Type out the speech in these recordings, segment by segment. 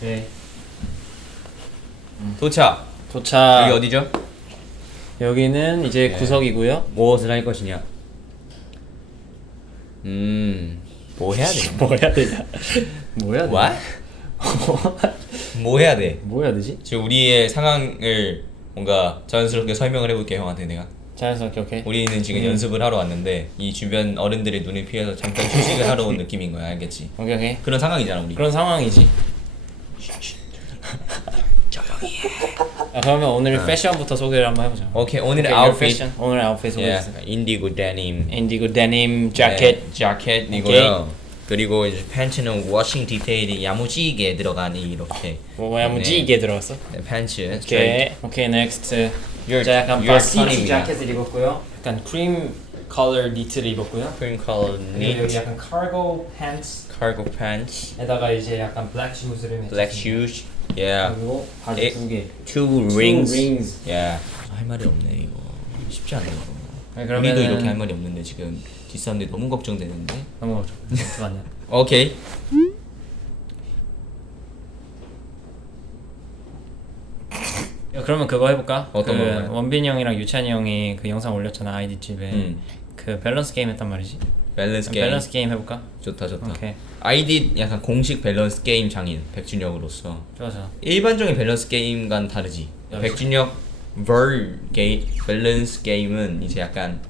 네. 도착. 도착. 여기 어디죠? 여기는 이제 네. 구석이고요. 무엇을 할 것이냐? 뭐 해야 돼? 뭐 해야 되냐? 뭐 해야 돼? What? 뭐 해야 돼? 뭐 해야 되지? 지금 우리의 상황을 뭔가 자연스럽게 설명을 해볼게 형한테 내가. 자연스럽게 오케이. 우리는 지금 연습을 하러 왔는데 이 주변 어른들의 눈을 피해서 잠깐 휴식을 하러 온 느낌인 거야, 알겠지? 오케이 오케이. 그런 상황이잖아 우리. 그런 상황이지. 그러면 오늘 패션부터 소개를 한번 해보자. 오케이 오늘의 your 아웃핏. fashion. 오늘 아웃핏 소개해 예, 주세요. 인디고 데님. 인디고 데님 자켓. 자켓이고요. 그리고 이제 팬츠는 워싱 디테일이 야무지게 들어가니 이렇게. 뭐야 무지개 들어갔어? 네, 팬츠. 오케이. 오케이 넥스트. Your- 자 약간 your 바시티 톤입니다. 자켓을 입었고요. 약간 크림 컬러 니트를 입었고요. 크림 컬러 그리고 여기 니 약간 카고 팬츠. 카고 팬츠. 에다가 이제 약간 블랙 슈즈를 맺었습니다. Black shoes. Yeah. 그리고 바지 에- 두 개. Two rings. rings. Yeah. 할 말이 없네 이거. 쉽지 않네 이거. 아니, 우리도 그러면은 이렇게 할 말이 없는데 지금 뒷사람들이 너무 걱정되는데. 너무 어떡하냐. 오케이. 야, 그러면 그거 해볼까? 어떤 그 건가요? 원빈이 형이랑 유찬이 형이 그 영상 올렸잖아 아이디 집에. 음. 그 밸런스 게임 했단 말이지. 밸런스 게임. 밸런스 게임 해볼까? 좋다 좋다. 오케이. 아이디 약간 공식 밸런스 게임 장인 백준혁으로서 좋아 좋아. 일반적인 밸런스 게임과는 다르지. 야, 백준혁 밸런스 게임은 이제 약간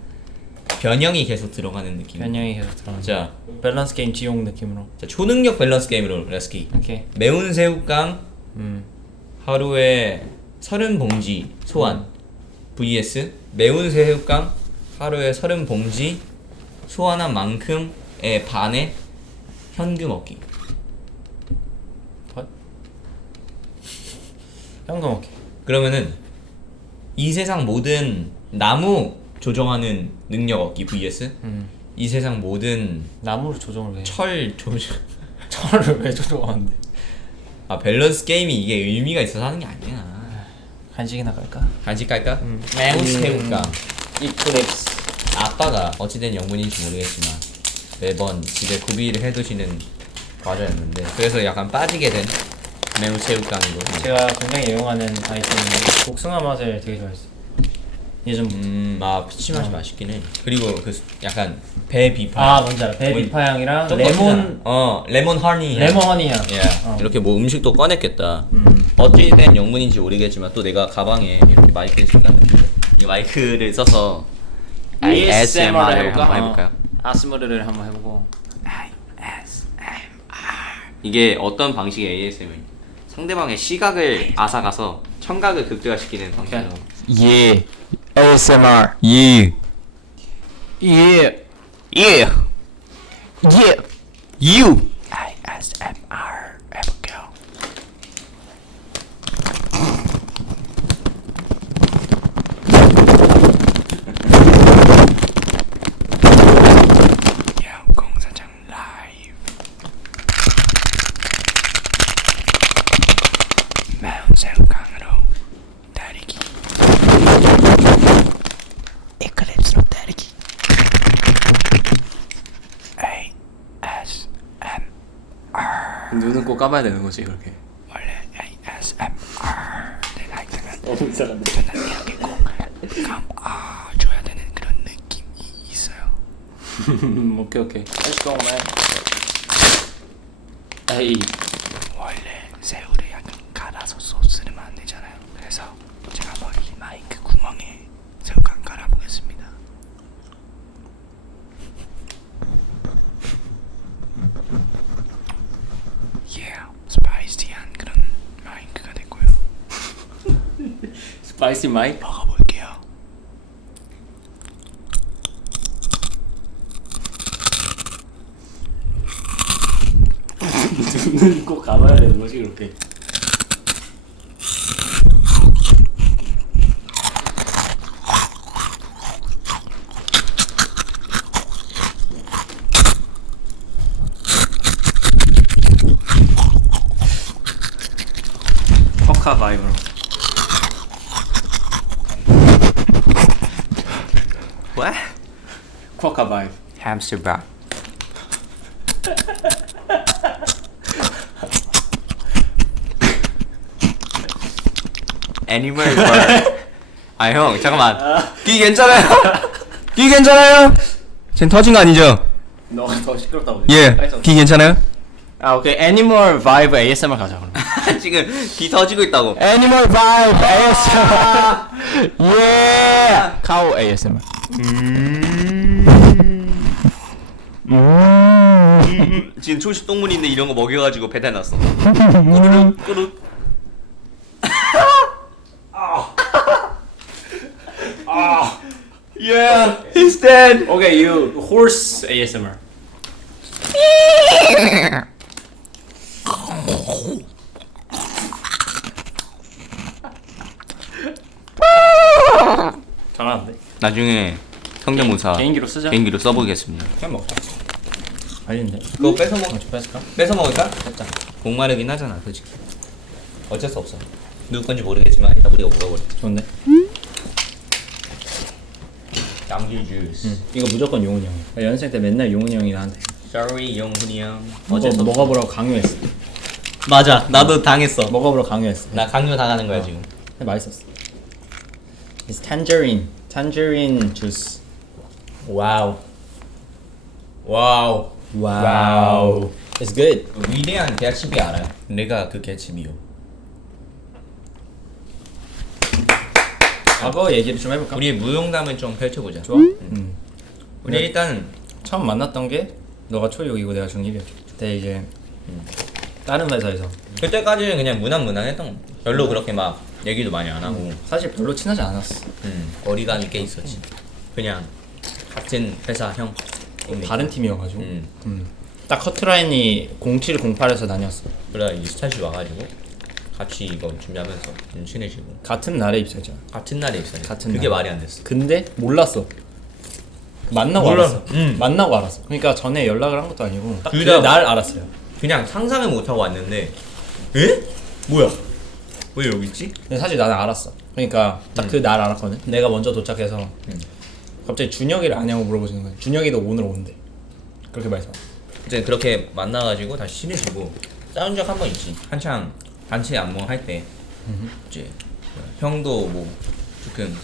변형이 계속 들어가는 느낌. 변형이 계속 들어가는. 자, 밸런스 게임 지용 느낌으로. 자 초능력 밸런스 게임으로 렛츠기. 오케이. 매운 새우깡 음. 하루에 30봉지 소환 vs 매운 새우깡 하루에 30봉지 소환한 만큼의 반의 현금 얻기. 현금 오케이. 그러면은 이 세상 모든 나무 조정하는 능력 얻기 vs 이 세상 모든 나무로 조정을 왜? 철 조정. 철을 왜 조정하는데? 아 밸런스 게임이 이게 의미가 있어서 하는 게 아니야. 간식이나 갈까? 간식 갈까? 매운 새우깡. 이클립스. 아빠가 어찌된 영문인지 모르겠지만 매번 집에 구비를 해두시는 과자였는데 그래서 약간 빠지게 된 매운 새우깡이고. 제가 굉장히 애용하는 아이템인데 복숭아 맛을 되게 좋아했어요. 예전부터. 아 피치 맛이 맛있긴 해. 그리고 그 약간 배 비파. 아 뭔지 알아. 베비파 향이랑 레몬 레몬 허니. 레몬 허니 향. 예. 이렇게 뭐 음식도 꺼냈겠다. 어찌된 영문인지 모르겠지만 또 내가 가방에 이렇게 마이크를 챙겼는데 이 마이크를 써서 ASMR을 한번 해볼까요? 아스머르를 한번 해보고. 이게 어떤 방식의 ASMR? 상대방의 시각을 앗아가서 청각을 극대화시키는 방식으로. 예. ASMR. 예. 예. 예. 예. You. ASMR 해볼게요. 공사장 라이브 매운 새우깡으로 때리기 이클립스로 때리기 ASMR 눈은 꼭 감아야 되는 거지 그렇게. 원래 ASMR 내가 이상한 너무 이상한데. 이렇게 꼭 감아줘야 되는 그런 느낌이 있어요. 오케이 오케이. Let's go man. 에이. 원래 새우를 약간 갈아서 소스를 만들잖아요. 그래서 제가 한번 이 마이크 구멍에 새우깡 갈아보겠습니다. 스파이시한 그런 마이크가 됐고요. 스파이시 마이. 먹어볼게요. 눈은 꼭 감아야 되는 거지 그렇게. 포카 바이브로. What? 포카 바이브. Hamster bar. animal bird. 아 형 잠깐만. 귀 괜찮아요? 귀 괜찮아요? 지금 터진 거 아니죠? 너가 더 시끄럽다고. 예. 귀 괜찮아요? 아 오케이. 애니멀 바이브 ASMR 가자 그럼. 지금 귀 터지고 있다고. 애니멀 바이브 ASMR. 예. 카우 ASMR. 지금 초식 동물인데 이런 거 먹여가지고 배달 났어. 꾸르륵 꾸르륵. Yeah, he's dead. Okay, you horse ASMR. 잘하는데? 나중에 성대모사 개인기로 쓰자. 개인기로 써보겠습니다. 그냥 먹자. 아닌데? 그거 뺏어 먹. 좀 뺄까? 뺏어 먹을까? 살짝. 목마르긴 하잖아, 솔직히. 어쩔 수 없어. 누구 건지 모르겠지만 일단 우리가 먹어버려. 좋은데? 양주 주스. 이거 무조건 용훈이 형이야. 연습생 때 맨날 용훈이 형이 나한테 Sorry, 영훈이 형. 어제 먹어보라고 강요했어. 맞아, 나도 당했어. 먹어보라고 강요했어. 나 강요 당하는 거야 지금. 근데 맛있었어. It's tangerine juice. 와우. 와우. Wow. It's good. 위대한 개칩이 알아요? 내가 그 개칩이요. 과거 얘기를 좀 해볼까? 우리의 무용담을 좀 펼쳐보자. 좋아? 우리 일단 처음 만났던 게 너가 초6이고 내가 중1이었지. 그때 이제 다른 회사에서 그때까지는 그냥 무난무난했던 거. 별로 그렇게 막 얘기도 많이 안 하고 사실 별로 친하지 않았어. 거리감이 꽤 있었지. 그냥 같은 회사 형. 다른 팀이어가지고 딱 커트라인이 07, 08에서 나뉘었어. 그러다 이제 스타시 와가지고 같이 이거 준비하면서 좀 친해지고 같은 날에 입사했잖아. 같은 날에 입사했어. 같은 그게 날. 말이 안 됐어. 근데 몰랐어. 만나고 몰라. 알았어. 만나고 알았어. 그러니까 전에 연락을 한 것도 아니고 딱 둘 다- 그날 알았어요. 그냥 상상을 못하고 왔는데 에? 뭐야? 왜 여기 있지? 근데 사실 나는 알았어. 그러니까 딱 그 날 알았거든. 내가 먼저 도착해서 갑자기 준혁이를 아냐고 물어보시는 거야. 준혁이도 오늘 온대. 그렇게 말했어. 이제 그렇게 만나가지고 다시 친해지고 싸운 적 한 번 있지. 한창 단체 안무 할 때 이제 형도 뭐 조금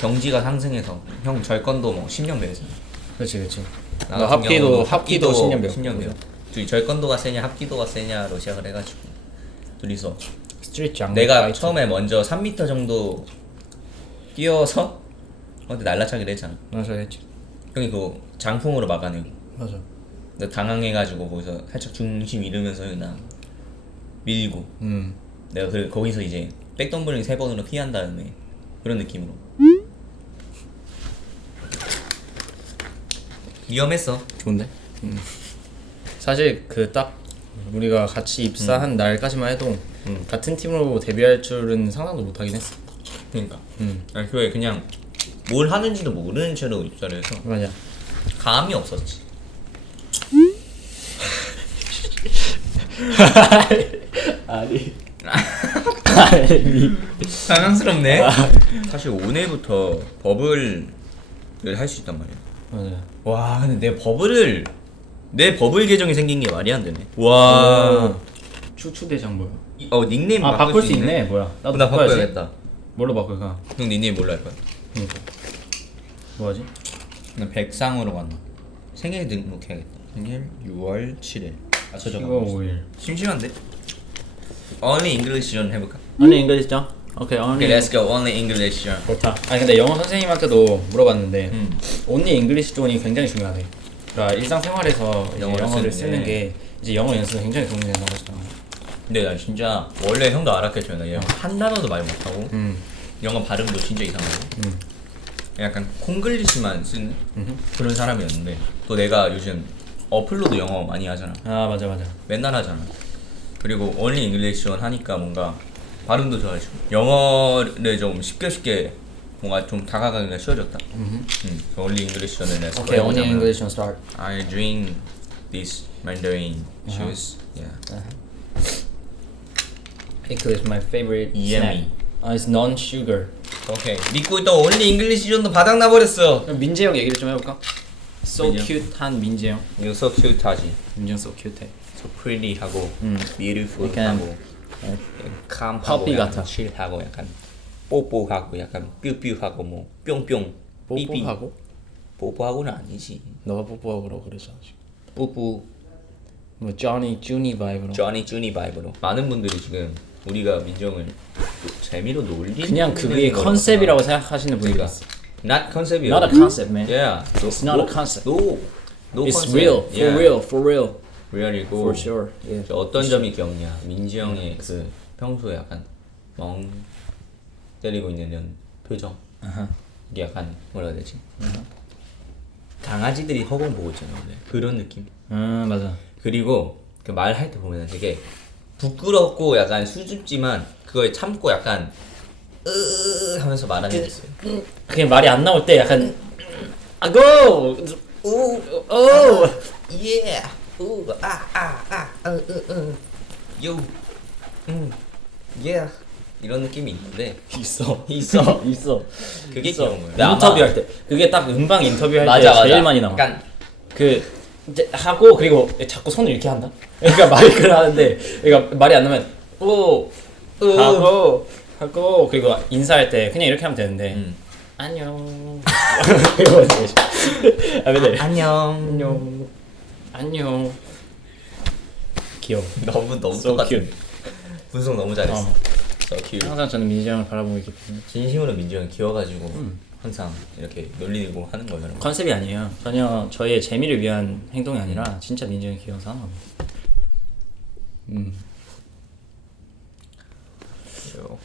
경지가 상승해서 형 절권도 뭐 10년 배웠잖아. 그렇지, 그렇지. 나 너 같은 경우도 합기도 10년 배웠고. 10년 배워. 둘이 절권도가 세냐 합기도가 세냐로 시작을 해가지고 둘이서 스트리트 장. 내가 처음에 먼저 3m 정도 뛰어서 근데 날라차기를 했잖아. 맞아, 했지. 형이 그거 장풍으로 막아내고 맞아. 나 당황해가지고 거기서 살짝 중심 잃으면서 나 밀고 내가 거기서 이제 백덤블링 3번으로 피한 다음에 그런 느낌으로 위험했어. 좋은데? 사실 그 딱 우리가 같이 입사한 날까지만 해도 같은 팀으로 데뷔할 줄은 상상도 못하긴 했어. 그러니까 아니 그게 그냥 뭘 하는지도 모르는 채로 입사를 해서 맞아. 감이 없었지. 아니. 당황스럽네. 사실 오늘부터 버블을 할 수 있단 말이야. 맞아. 와 근데 내 버블 계정이 생긴 게 말이 안 되네. 와. 추추대장 뭐야? 닉네임 아 바꿀 수 있네. 뭐야? 나도 나 바꿔야지. 바꿔야겠다. 뭘로 바꿀까? 형 닉네임 뭘로 할 거야? 그러니까. 뭐하지? 나 백상으로 갔나? 생일 등록해야겠다. 생일 6월 7일. 맞춰져. 10월 5일. 심심한데? Only English 전 해볼까? Only English 죠? 오케이, Okay, Only. let's go. Only English 전. 좋다. 아니 근데 영어 선생님한테도 물어봤는데 Only English 존이 굉장히 중요하대. 그러니까 일상생활에서 이제 영어를 쓰는 쓰는 게 이제 영어 연습에 굉장히 도움이 된다고 하시더라고. 근데 나 진짜 원래 형도 알았겠지만 나 영어 한 단어도 말 못하고 영어 발음도 진짜 이상하고 약간 콩글리시만 쓰는 그런 사람이었는데 또 내가 요즘 어플로도 영어 많이 하잖아. 아 맞아. 맨날 하잖아. 그리고 Only English 전 하니까 뭔가 발음도 좋아지고 영어를 좀 쉽게 뭔가 좀 다가가기가 쉬워졌다. Only English 전을 내가 오케이, Only English 존 start. I drink this Mandarin juice. Yeah. Pickle is my favorite Yummy. snack. It's non-sugar. 오케이. 믿고 있던 Only English 전도 바닥나 버렸어. 그럼 민재형 얘기를 좀 해볼까? So 민재형? cute한 민재형. 이거 so cute하지. 민재형 so cute해. So pretty하고 beautiful 약간 하고 calm하고 puppy 같아. chill하고 약간 뽀뽀하고 약간 뾰뾰하고 뭐 뿅뿅 삐삐. 뽀뽀하고? 뽀뽀하고는 아니지. 너가 뽀뽀하고 그러고 그랬잖아 지금. 뽀뽀 뭐 Johnny Juni 바이브로. 쩌니 쭈니 바이브로. 많은 분들이 지금 우리가 민정을 재미로 놀리는 그냥 그게 컨셉이라고 생각하시는 분이 그러니까 있어. not concep이요. Not a concept, man. Yeah. It's not a concept. No. No It's concept. real, for Yeah. real, for real, real이고. for sure. Yeah. 저 어떤 점이 귀엽냐? 민지 형의 그 평소에 약간 멍 때리고 있는 이런 표정. 이게 약간 뭐라 해야 되지? 강아지들이 허공 보고 있잖아 원래. 그런 느낌. 맞아. 그리고 그 말할 때 보면 되게 부끄럽고 약간 수줍지만 그걸 참고 약간 하면서 말하는 게 있어요. 그냥 말이 안 나올 때 약간 아고, 오, 예, 요, 예 이런 느낌이 있는데 있어. 그게 있어. 귀여운 거예요. 인터뷰할 때 그게 딱 음방 인터뷰할 때 맞아. 제일 많이 나와. 약간 그 이제 하고 그리고 자꾸 손을 이렇게 한다. 그러니까 마이크를 하는데 그러니까 말이 안 나면 오 하고 그리고 인사할 때 그냥 이렇게 하면 되는데 안녕. 아 근데 안녕. 귀여워. 너무 So 똑같은. cute. 분석 너무 잘했어. So cute. 항상 저는 민지 형을 바라보고 있기 때문에 진심으로 민지 형이 귀여워가지고 항상 이렇게 놀리고 하는 거예요. 여러분. 컨셉이 아니에요. 전혀 저희의 재미를 위한 행동이 아니라 진짜 민지 형이 귀여워서 하는 겁니다.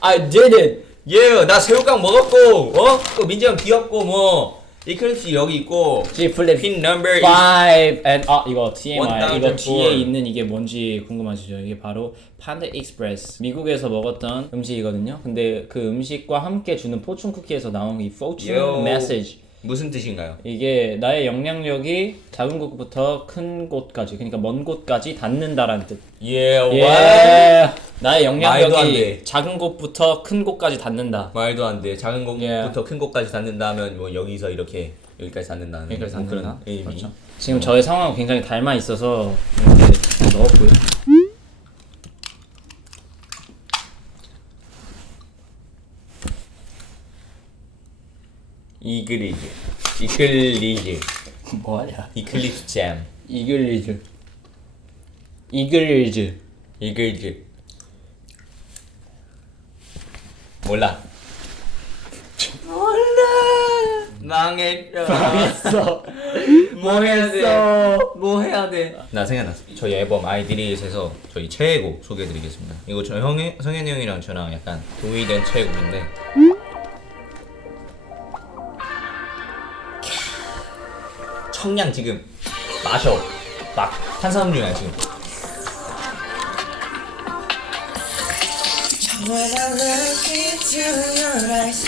I did it. 예, 나 새우깡 먹었고, 또 민지 형 귀엽고 뭐 이클립스 여기 있고. G 플립 핀 넘버 5 and 이거 TMI 이거 1004. 뒤에 있는 이게 뭔지 궁금하시죠? 이게 바로 판다 익스프레스 미국에서 먹었던 음식이거든요. 근데 그 음식과 함께 주는 포춘 쿠키에서 나온 이 fortune message 무슨 뜻인가요? 이게 나의 영향력이 작은 곳부터 큰 곳까지 그러니까 먼 곳까지 닿는다라는 뜻. 예, 예. 나의 말도 안 영향력이 돼. 작은 곳부터 큰 곳까지 닿는다. 말도 안 돼. 작은 곳부터 예. 큰 곳까지 닿는다면 뭐 여기서 이렇게 여기까지 닿는다는 여기까지 뭐 닿는다. 그런 의미. 그렇죠. 지금 저의 상황은 굉장히 닮아 있어서 이렇게 넣었고요. 이클리즈, 뭐하냐? 이클립스 잼, 이글리즈. 이글즈. 몰라. 망했어. 뭐 해야 돼? 뭐 해야 돼? 나 생각났어. 저희 앨범 아이디리에서 저희 최애곡 소개해드리겠습니다. 이거 저 성현이 형이랑 저랑 약간 동의된 최애곡인데. 청량 지금 마셔. 막 탄산음료야 지금. When I look into your eyes,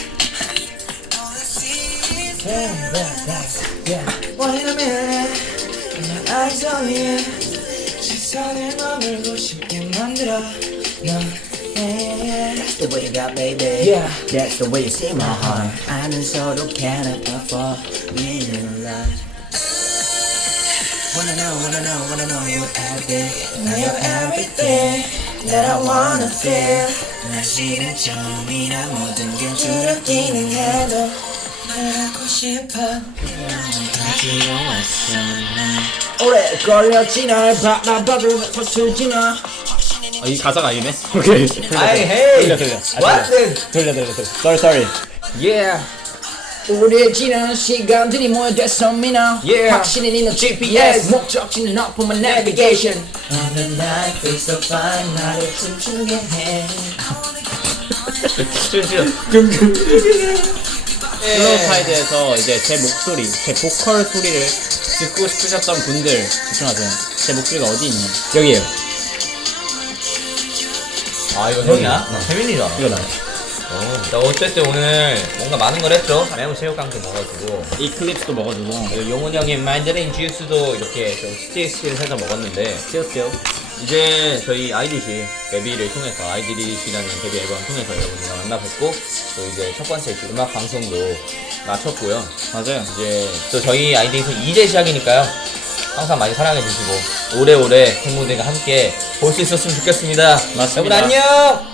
all I see is paradise. Yeah, wait a minute, my eyes on you. 시선을 머물고 싶게 만들어. 너, That's the way you got, baby. Yeah, that's the way you see my heart. 아는 서로 cannot fall in love. Wanna know you everything. You're everything that I wanna feel. 날씨는 처음이라 모든 게 두렵기는 해도 날 안고 싶어. 가지고 왔어 난. 오래 걸렸지 날 바라봐도 서툴지 나. 이 가사가 아니네. 오케이. 아이 헤이. 돌려. 돌려. Sorry. Yeah. 우리의 지난 시간들이 모여됐어 미나. Yeah. 확신은 있는 GPS 목적지는 up on my navigation. 나는 life is so fine 나를 춤추게 해. 슬로우타이드에서 이제 제 목소리, 제 보컬 소리를 듣고 싶으셨던 분들 집중하세요. 제 목소리가 어디 있냐? 여기에요. 아 이거 형이야? 태민이잖아. 이거 나요. 자 어쨌든 오늘 뭔가 많은 걸 했죠. 매운 새우깡도 먹어주고 이클립스도 먹어주고. 그리고 용훈 형의 만다린 주스도 이렇게 좀 스틸해서 먹었는데 띄웠어요. 이제 저희 아이디시 데뷔를 통해서 아이디리시라는 데뷔 앨범을 통해서 여러분들과 만나뵙고 또 이제 첫 번째 음악 방송도 마쳤고요. 맞아요. 이제 또 저희 아이디에서 이제 시작이니까요. 항상 많이 사랑해 주시고 오래오래 팬분들과 함께 볼 수 있었으면 좋겠습니다. 맞습니다. 여러분 안녕.